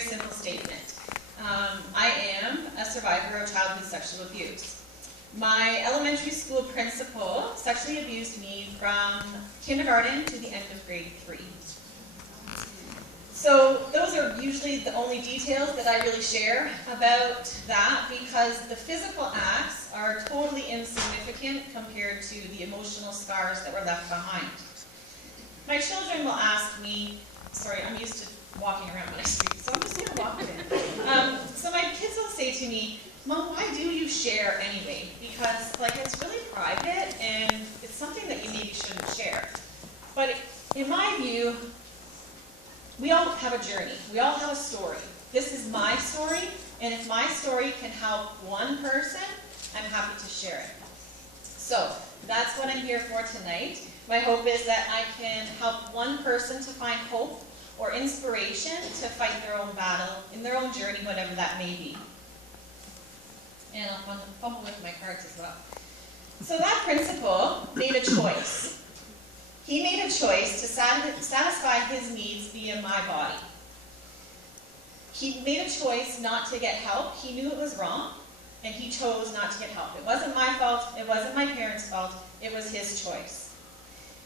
very simple statement. I am a survivor of childhood sexual abuse. My elementary school principal sexually abused me from kindergarten to the end of grade 3. So those are usually the only details that I really share about that, because the physical acts are totally insignificant compared to the emotional scars that were left behind. My children will ask me, sorry, I'm used to walking around when I speak, so I'm just going to walk in. So my kids will say to me, Mom, why do you share anyway? Because it's really private and it's something that you maybe shouldn't share. But in my view, we all have a journey. We all have a story. This is my story, and if my story can help one person, I'm happy to share it. So that's what I'm here for tonight. My hope is that I can help one person to find hope or inspiration to fight their own battle in their own journey, whatever that may be. And I'll fumble with my cards as well. So that principal made a choice. He made a choice to satisfy his needs via my body. He made a choice not to get help. He knew it was wrong, and he chose not to get help. It wasn't my fault. It wasn't my parents' fault. It was his choice.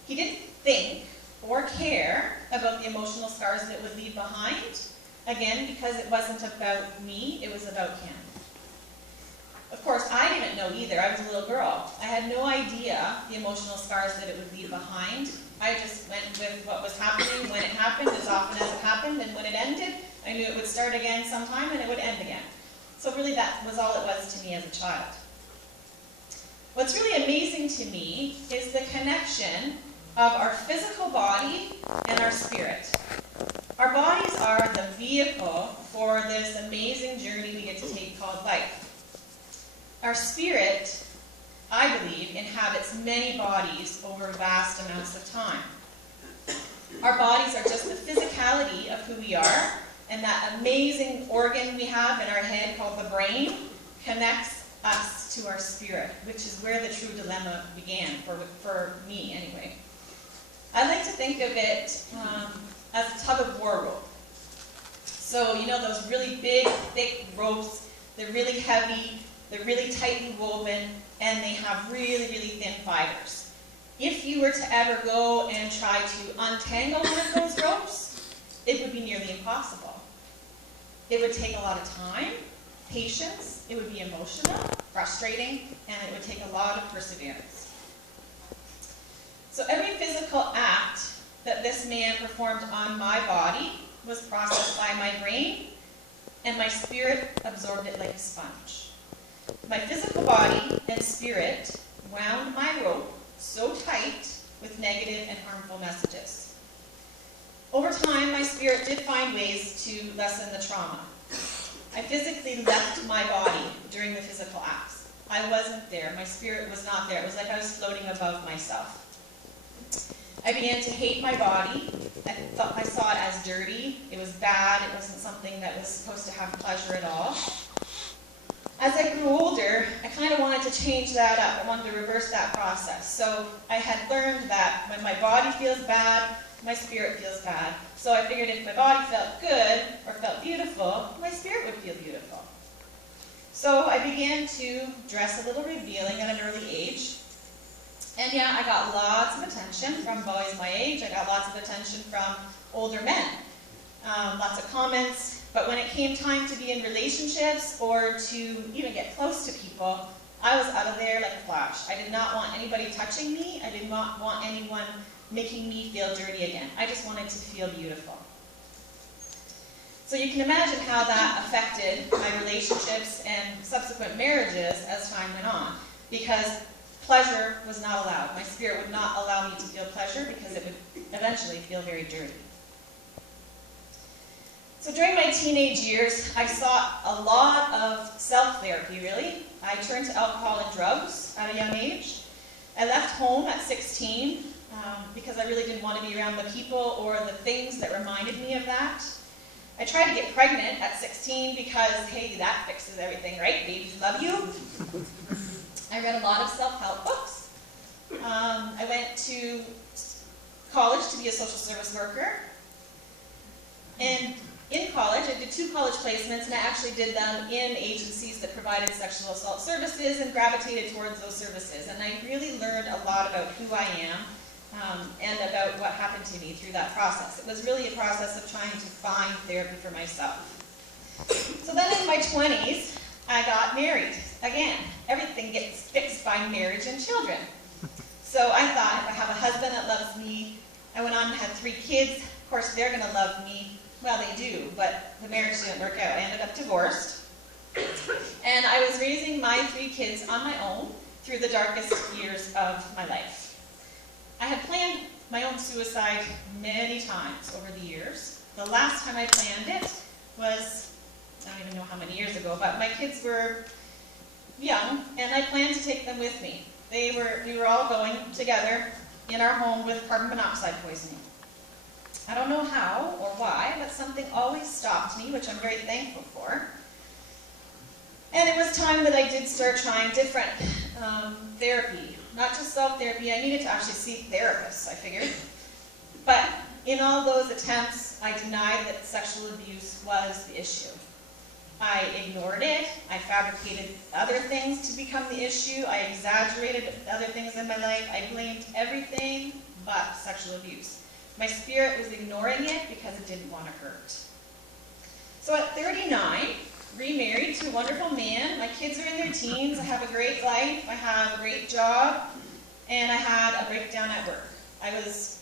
He didn't think or care about the emotional scars that it would leave behind, again, because it wasn't about me, it was about him. Of course, I didn't know either. I was a little girl. I had no idea the emotional scars that it would leave behind. I just went with what was happening when it happened, as often as it happened, and when it ended, I knew it would start again sometime and it would end again. So really that was all it was to me as a child. What's really amazing to me is the connection of our physical body and our spirit. Our bodies are the vehicle for this amazing journey we get to take called life. Our spirit, I believe, inhabits many bodies over vast amounts of time. Our bodies are just the physicality of who we are, and that amazing organ we have in our head called the brain connects us to our spirit, which is where the true dilemma began, for me anyway. I like to think of it as a tug-of-war rope. So, you know those really big, thick ropes, they're really heavy, they're really tightly woven, and they have really, really thin fibers. If you were to ever go and try to untangle one of those ropes, it would be nearly impossible. It would take a lot of time, patience, it would be emotional, frustrating, and it would take a lot of perseverance. So every physical act that this man performed on my body was processed by my brain, and my spirit absorbed it like a sponge. My physical body and spirit wound my rope so tight with negative and harmful messages. Over time, my spirit did find ways to lessen the trauma. I physically left my body during the physical acts. I wasn't there. My spirit was not there. It was like I was floating above myself. I began to hate my body. I saw it as dirty. It was bad. It wasn't something that was supposed to have pleasure at all. As I grew older, I kind of wanted to change that up. I wanted to reverse that process. So I had learned that when my body feels bad, my spirit feels bad. So I figured if my body felt good or felt beautiful, my spirit would feel beautiful. So I began to dress a little revealing at an early age. And yeah, I got lots of attention from boys my age. I got lots of attention from older men. Lots of comments. But when it came time to be in relationships or to even get close to people, I was out of there like a flash. I did not want anybody touching me. I did not want anyone making me feel dirty again. I just wanted to feel beautiful. So you can imagine how that affected my relationships and subsequent marriages as time went on, because pleasure was not allowed. My spirit would not allow me to feel pleasure because it would eventually feel very dirty. So during my teenage years, I sought a lot of self-therapy, really. I turned to alcohol and drugs at a young age. I left home at 16 because I really didn't want to be around the people or the things that reminded me of that. I tried to get pregnant at 16 because, hey, that fixes everything, right? Babies love you. I read a lot of self-help books. I went to college to be a social service worker. And in college, I did 2 2 college placements, and I actually did them in agencies that provided sexual assault services and gravitated towards those services. And I really learned a lot about who I am and about what happened to me through that process. It was really a process of trying to find therapy for myself. So then in my 20s, I got married. Again, everything gets fixed by marriage and children. So I thought, if I have a husband that loves me, I went on and had 3 kids. Of course, they're going to love me. Well, they do, but the marriage didn't work out. I ended up divorced. And I was raising my 3 kids on my own through the darkest years of my life. I had planned my own suicide many times over the years. The last time I planned it was, I don't even know how many years ago, but my kids were young, and I planned to take them with me. We were all going together in our home with carbon monoxide poisoning. I don't know how or why, but something always stopped me, which I'm very thankful for. And it was time that I did start trying different therapy. Not just self-therapy, I needed to actually see therapists, I figured. But in all those attempts, I denied that sexual abuse was the issue. I ignored it, I fabricated other things to become the issue, I exaggerated other things in my life, I blamed everything but sexual abuse. My spirit was ignoring it because it didn't want to hurt. So at 39, remarried to a wonderful man, my kids are in their teens, I have a great life, I have a great job, and I had a breakdown at work.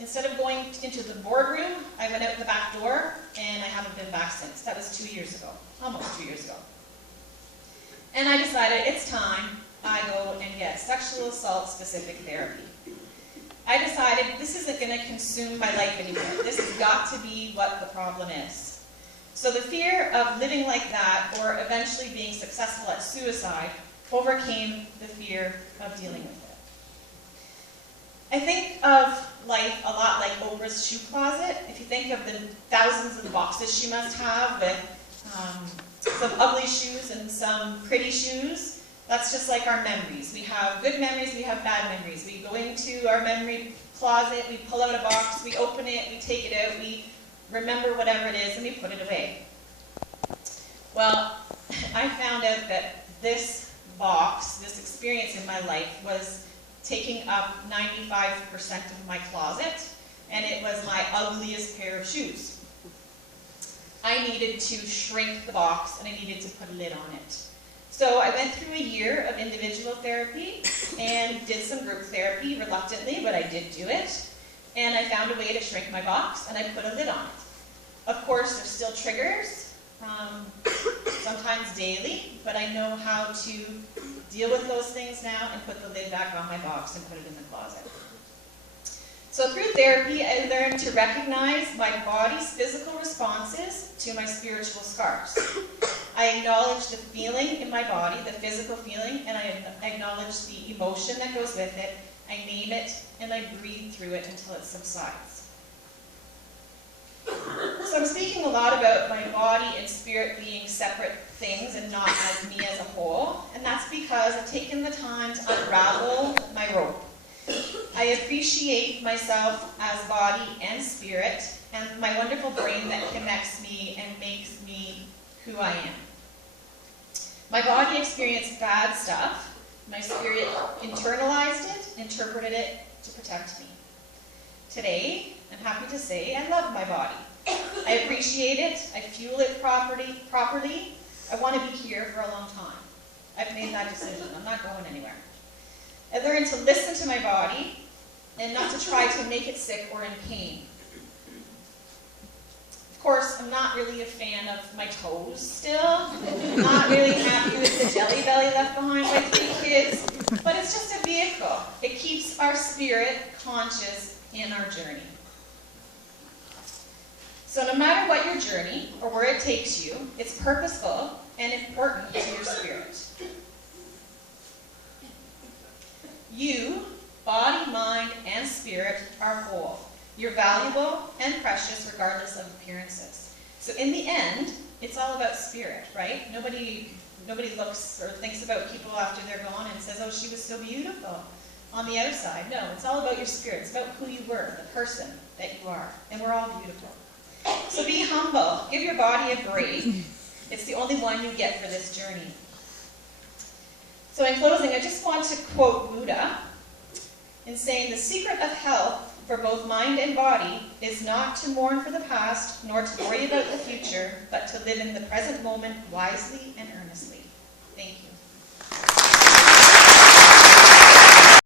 Instead of going into the boardroom, I went out the back door, and I haven't been back since. That was 2 years ago, almost 2 years ago. And I decided it's time I go and get sexual assault specific therapy. I decided this isn't going to consume my life anymore. This has got to be what the problem is. So the fear of living like that, or eventually being successful at suicide, overcame the fear of dealing with it. I think of life a lot like Oprah's shoe closet. If you think of the thousands of boxes she must have with some ugly shoes and some pretty shoes, that's just like our memories. We have good memories, we have bad memories. We go into our memory closet, we pull out a box, we open it, we take it out, we remember whatever it is, and we put it away. Well, I found out that this box, this experience in my life, was taking up 95% of my closet, and it was my ugliest pair of shoes. I needed to shrink the box, and I needed to put a lid on it. So I went through a year of individual therapy and did some group therapy reluctantly, but I did do it. And I found a way to shrink my box, and I put a lid on it. Of course, there's still triggers, sometimes daily, but I know how to deal with those things now and put the lid back on my box and put it in the closet. So through therapy, I learned to recognize my body's physical responses to my spiritual scars. I acknowledge the feeling in my body, the physical feeling, and I acknowledge the emotion that goes with it. I name it, and I breathe through it until it subsides. So I'm speaking a lot about my body and spirit being separate things and not as me as a whole, and that's because I've taken the time to unravel my rope. I appreciate myself as body and spirit, and my wonderful brain that connects me and makes me who I am. My body experienced bad stuff. My spirit internalized it, interpreted it to protect me. Today, I'm happy to say I love my body. I appreciate it. I fuel it properly. I want to be here for a long time. I've made that decision. I'm not going anywhere. I learned to listen to my body and not to try to make it sick or in pain. Of course, I'm not really a fan of my toes still. I'm not really happy with the jelly belly left behind by 3 kids, but it's just a vehicle. It keeps our spirit conscious in our journey. So no matter what your journey or where it takes you, it's purposeful and important to your spirit. You, body, mind, and spirit, are whole. You're valuable and precious regardless of appearances. So in the end, it's all about spirit, right? Nobody looks or thinks about people after they're gone and says, oh, she was so beautiful on the outside. No, it's all about your spirit. It's about who you were, the person that you are. And we're all beautiful. So be humble. Give your body a break. It's the only one you get for this journey. So in closing, I just want to quote Buddha in saying, "The secret of health for both mind and body is not to mourn for the past, nor to worry about the future, but to live in the present moment wisely and earnestly." Thank you.